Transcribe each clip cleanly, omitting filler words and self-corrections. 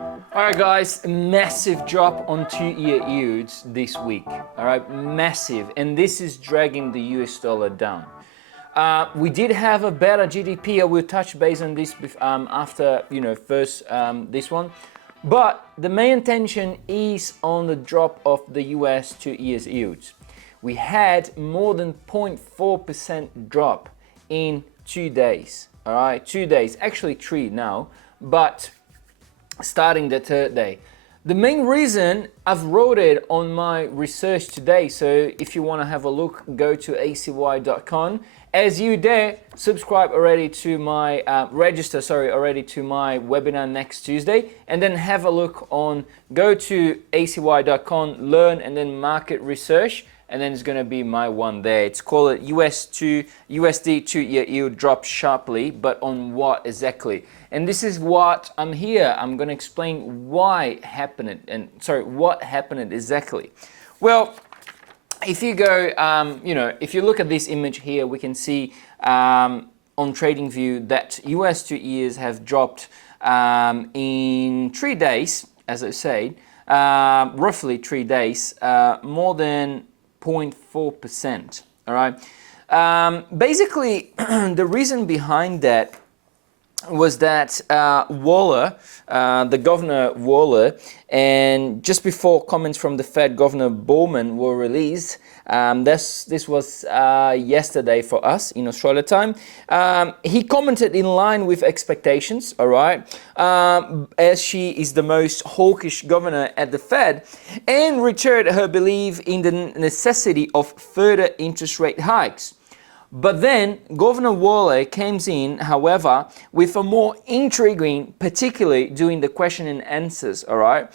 All right, guys, massive drop on 2-year yields this week. All right, massive, and this is dragging the US dollar down. We did have a better GDP. I will touch base on this after first this one, but the main attention is on the drop of the US 2-year yields. We had more than 0.4% drop in 2 days. All right, 2 days, actually 3 now, but starting the third day. The main reason I've wrote it on my research today, so if you want to have a look, go to acy.com. As you there, subscribe already to my, register already to my webinar next Tuesday, and then have a look on, go to acy.com, learn and then market research, and then it's going to be my one there. It's called USD 2-year yield dropped sharply, but on what exactly? And this is what I'm here. I'm going to explain why happened what happened exactly. Well, if you go, if you look at this image here, we can see on TradingView that US 2 years have dropped in 3 days, as I said, roughly 3 days, more than 0.4%. All right. Basically, the reason behind that was that Waller, the Governor Waller, and just before comments from the Fed, Governor Bowman were released. This was yesterday for us in Australia time. He commented in line with expectations, all right, as she is the most hawkish governor at the Fed, and reiterated her belief in the necessity of further interest rate hikes. But then Governor Waller comes in, however, with a more intriguing, particularly during the question and answers, all right?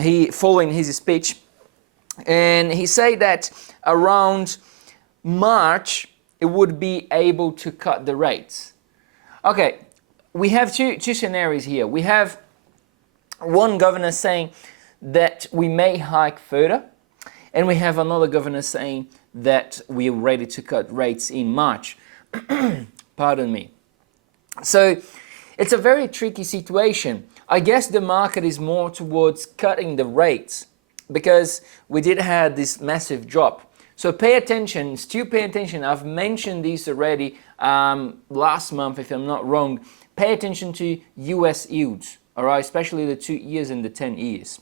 He following his speech, and he said that around March, it would be able to cut the rates. Okay, we have two scenarios here. We have one governor saying that we may hike further, and we have another governor saying that we are ready to cut rates in March. Pardon me. So it's a very tricky situation. I guess the market is more towards cutting the rates because we did have this massive drop. So pay attention, still pay attention. I've mentioned this already last month, if I'm not wrong. Pay attention to US yields, all right, especially the 2 years and the 10 years.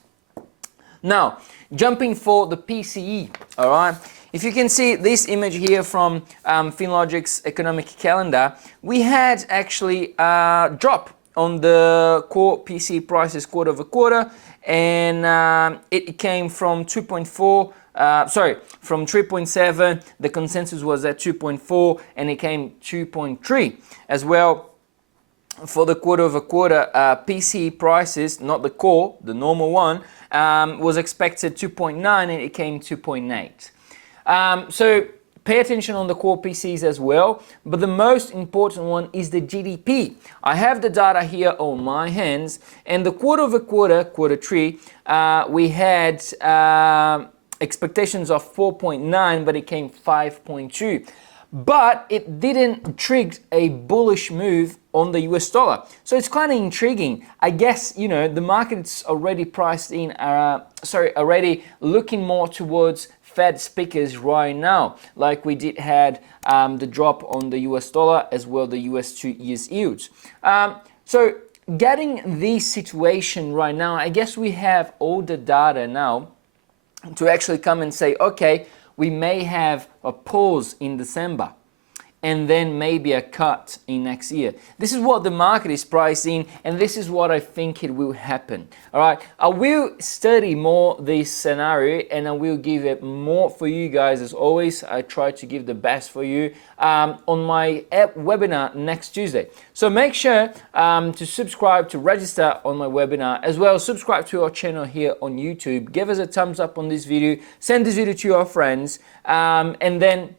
Now, jumping for the PCE, all right. If you can see this image here from FinLogic's economic calendar, we had actually a drop on the core PCE prices quarter over quarter, and it came from 2.4, from 3.7. The consensus was at 2.4, and it came 2.3 as well. For the quarter over quarter, PCE prices, not the core, the normal one, was expected 2.9, and it came 2.8. So pay attention on the core PCs as well, but the most important one is the GDP. I have the data here on my hands, and the quarter over quarter, quarter 3, we had expectations of 4.9, but it came 5.2. But it didn't trigger a bullish move on the US dollar. So it's kind of intriguing. I guess, the market's already priced in, already looking more towards Fed speakers right now, like we did had the drop on the US dollar as well the US 2 years yields. So getting this situation right now, I guess we have all the data now to actually come and say, okay, we may have a pause in December and then maybe a cut in next year. This is what the market is pricing, and this is what I think it will happen. All right, I will study more this scenario, and I will give it more for you guys. As always, I try to give the best for you on my webinar next Tuesday. So make sure to subscribe, to register on my webinar, as well as subscribe to our channel here on YouTube. Give us a thumbs up on this video, send this video to your friends, and then,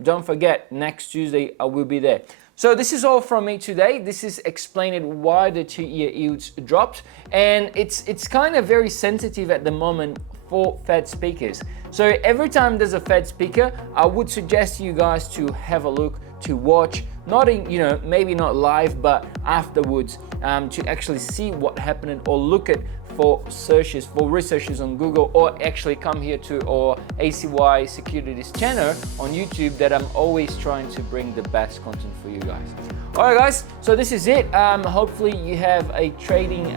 don't forget, next Tuesday I will be there. So this is all from me today. This is explaining why the 2-year yields dropped, and it's kind of very sensitive at the moment for Fed speakers. So every time there's a Fed speaker, I would suggest you guys to have a look to watch, not in, you know, maybe not live, but afterwards, to actually see what happened or look at for searches, for researches on Google, or actually come here to our ACY Securities channel on YouTube, that I'm always trying to bring the best content for you guys. All right, guys, so this is it. Hopefully you have a trading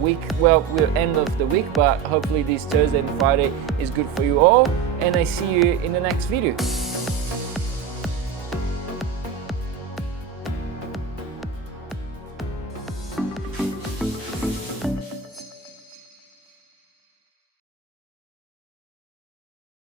week. Well, we're end of the week, but hopefully this Thursday and Friday is good for you all. And I see you in the next video.